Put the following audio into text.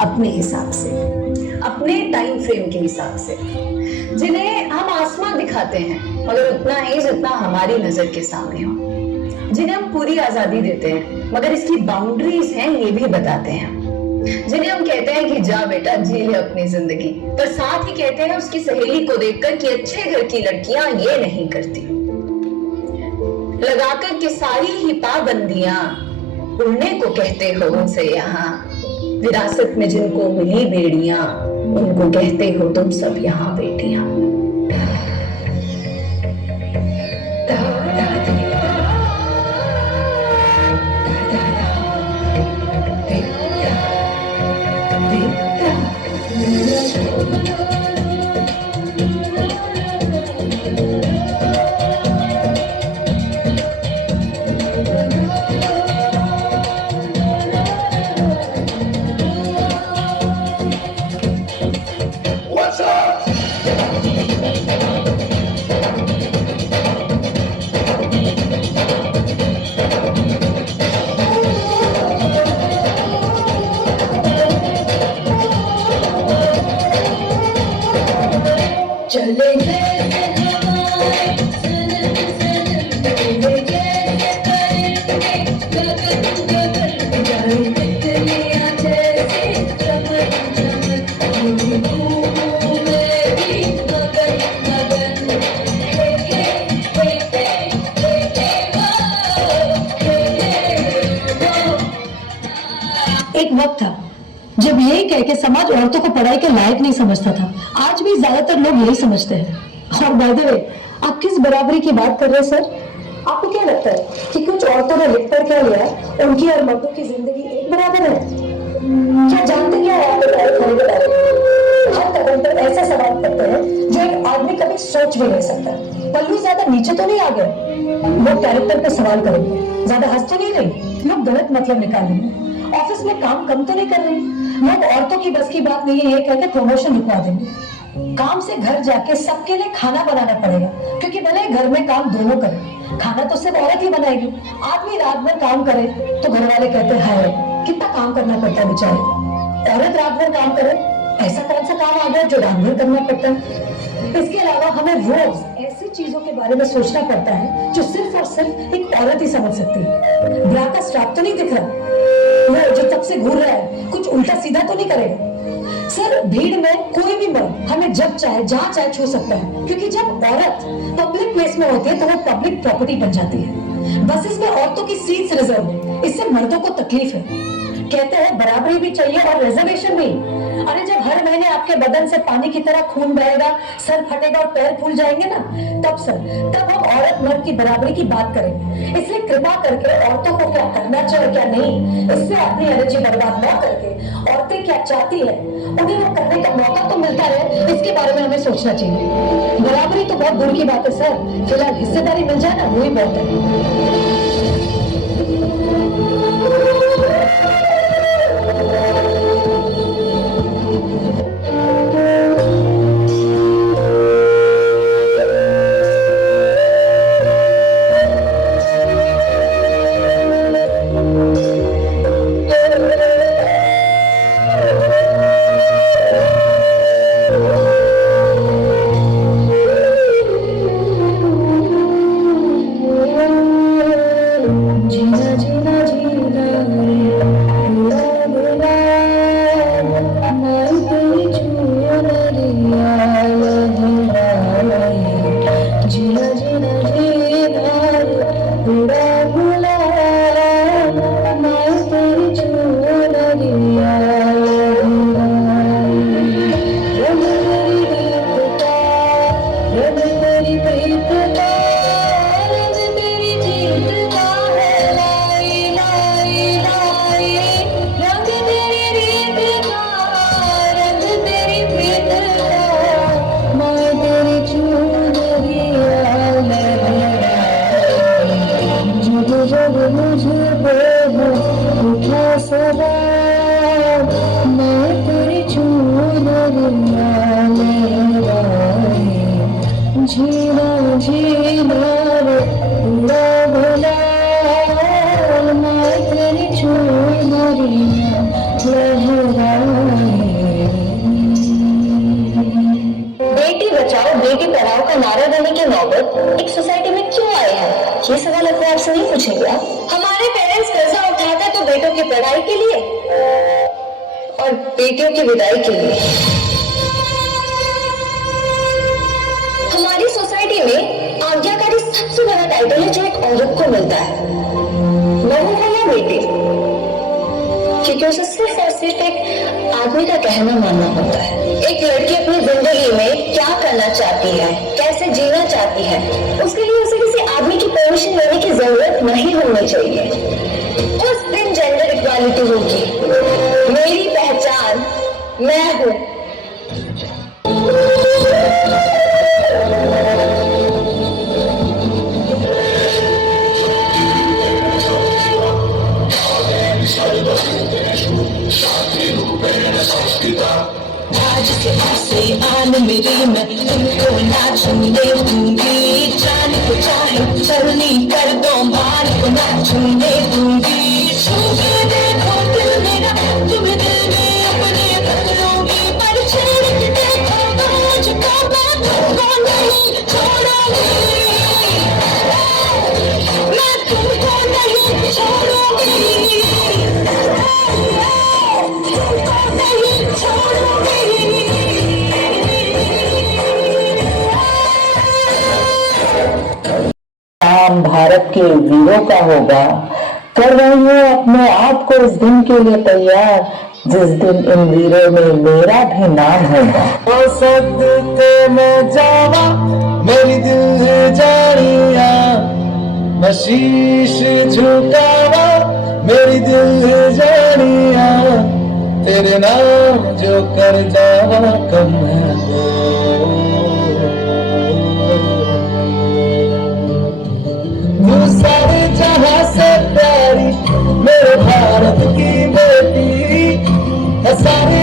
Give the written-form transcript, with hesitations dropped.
अपने हिसाब से, अपने टाइम फ्रेम के हिसाब से, जिन्हें हम आसमान दिखाते हैं मगर उतना ही जितना हमारी नजर के सामने हो, जिन्हें हम पूरी आजादी देते हैं मगर इसकी बाउंड्रीज हैं ये भी बताते हैं, जिन्हें हम कहते हैं कि जा बेटा जी ले अपनी जिंदगी, पर साथ ही कहते हैं उसकी सहेली को देखकर कि अच्छे घर की लड़कियां ये नहीं करती। लगाकर के सारी ही पाबंदियां उड़ने को कहते हो उनसे यहाँ, विरासत में जिनको मिली बेड़ियां उनको कहते हो तुम सब यहाँ बेटियां। एक वक्त था जब यही कह के समाज औरतों को पढ़ाई के लायक नहीं समझता था। आज भी ज्यादातर लोग यही समझते हैं। और बाय द वे, आप किस बराबरी की बात कर रहे हैं सर? आपको क्या लगता है कि कुछ औरतों ने लिख कर क्या लिया, उनकी और मर्दों की जिंदगी एक बराबर है? क्या जानते क्या है आप खाने के बारे में? हर कदम पर ऐसे सवाल करते हैं जो एक आदमी कभी सोच भी नहीं सकता। पल्लू ज्यादा नीचे तो नहीं आ गए? लोग कैरेक्टर पे सवाल करेंगे, ज्यादा हंस तो नहीं रही? लोग गलत मतलब निकालेंगे। ऑफिस में काम कम तो नहीं कर रही? लोग औरतों की बस की बात नहीं है ये कहकर प्रमोशन रुकवा देंगे। काम से घर जाके सबके लिए खाना बनाना पड़ेगा, क्योंकि भले घर में काम दोनों करें, खाना तो सिर्फ औरत ही बनाएगी। आदमी रात भर काम करे तो घर वाले कहते हैं हाय कितना काम करना पड़ता है बेचारे। औरत रात भर काम करे, ऐसा कौन सा काम आ गया जो रात भर करना पड़ता है? इसके अलावा हमें रोज ऐसी चीजों के बारे में सोचना पड़ता है जो सिर्फ और सिर्फ एक औरत ही समझ सकती है। ब्रा का स्ट्रैप तो नहीं दिख रहा, वो जो तब से घूर रहा है कुछ उल्टा सीधा तो नहीं करेगा? सर, भीड़ में कोई भी मर्द हमें जब चाहे जहां चाहे छू सकता है, क्योंकि जब औरत पब्लिक प्लेस में होती है तो वो पब्लिक प्रॉपर्टी बन जाती है। बसेस में औरतों की सीट्स रिजर्व है, इससे मर्दों को तकलीफ है। कहते हैं बराबरी भी चाहिए और रिजर्वेशन भी। अरे जब हर महीने आपके बदन से पानी की तरह खून बहेगा, सर फटेगा और पैर फूल जाएंगे ना, तब हम औरत मर्द की बराबरी की बात करेंगे। इसलिए कृपा करके औरतों को क्या करना चाहिए क्या नहीं, इससे अपनी एनर्जी बर्बाद न करके औरतें क्या चाहती है उन्हें वो करने का मौका तो मिलता है, इसके बारे में हमें सोचना चाहिए। बराबरी तो बहुत दूर की बात है सर, फिलहाल हिस्सेदारी मिल जाए ना वही बहुत है। बेटी बचाओ बेटी पढ़ाओ का नारा देने की नौबत एक सोसाइटी में क्यों आए हैं? ये सवाल अपने आप से नहीं पूछेंगे आप? हमारे पेरेंट्स कर्जा उठाते तो बेटों की पढ़ाई के लिए और बेटियों की विदाई के लिए। हमारी सोसाइटी में आज्ञाकारी सबसे बड़ा टाइटल है जो एक औरत को मिलता है, बहू है या बेटी, क्योंकि उसे सिर्फ और सिर्फ एक आदमी का कहना मानना होता है। एक लड़की अपनी जिंदगी में क्या करना चाहती है, कैसे जीना चाहती है, उसके लिए उसे किसी आदमी की परमिशन लेने की जरूरत नहीं होनी चाहिए। उस दिन जेंडर इक्वालिटी होगी। मेरी पहचान मैं हूँ। आज से आन मेरी मैं तुमको नाचने दूंगी, जान को चाहे चलनी कर दो मान को नाचने दूंगी। छूके देखो दिल मेरा तुम्हें दिल में अपने रख लूंगी, पर छेड़ के देखो मुझको मैं तुमको नहीं छोड़ूंगी, मैं तुमको नहीं छोड़ूंगी, तुमको नहीं छोड़ूंगी। नाम भारत के वीरों का होगा। कर रही हूँ अपने आप को इस दिन के लिए तैयार, जिस दिन इन वीरों में मेरा भी नाम होगा। ओ सदके में जावा मेरी दिल जानिया, मैं शीश झुकावा मेरी दिल जानिया, तेरे नाम जो कर जावा कम है तू सारे जहां से प्यारी मेरे भारत की बेटी है, सारे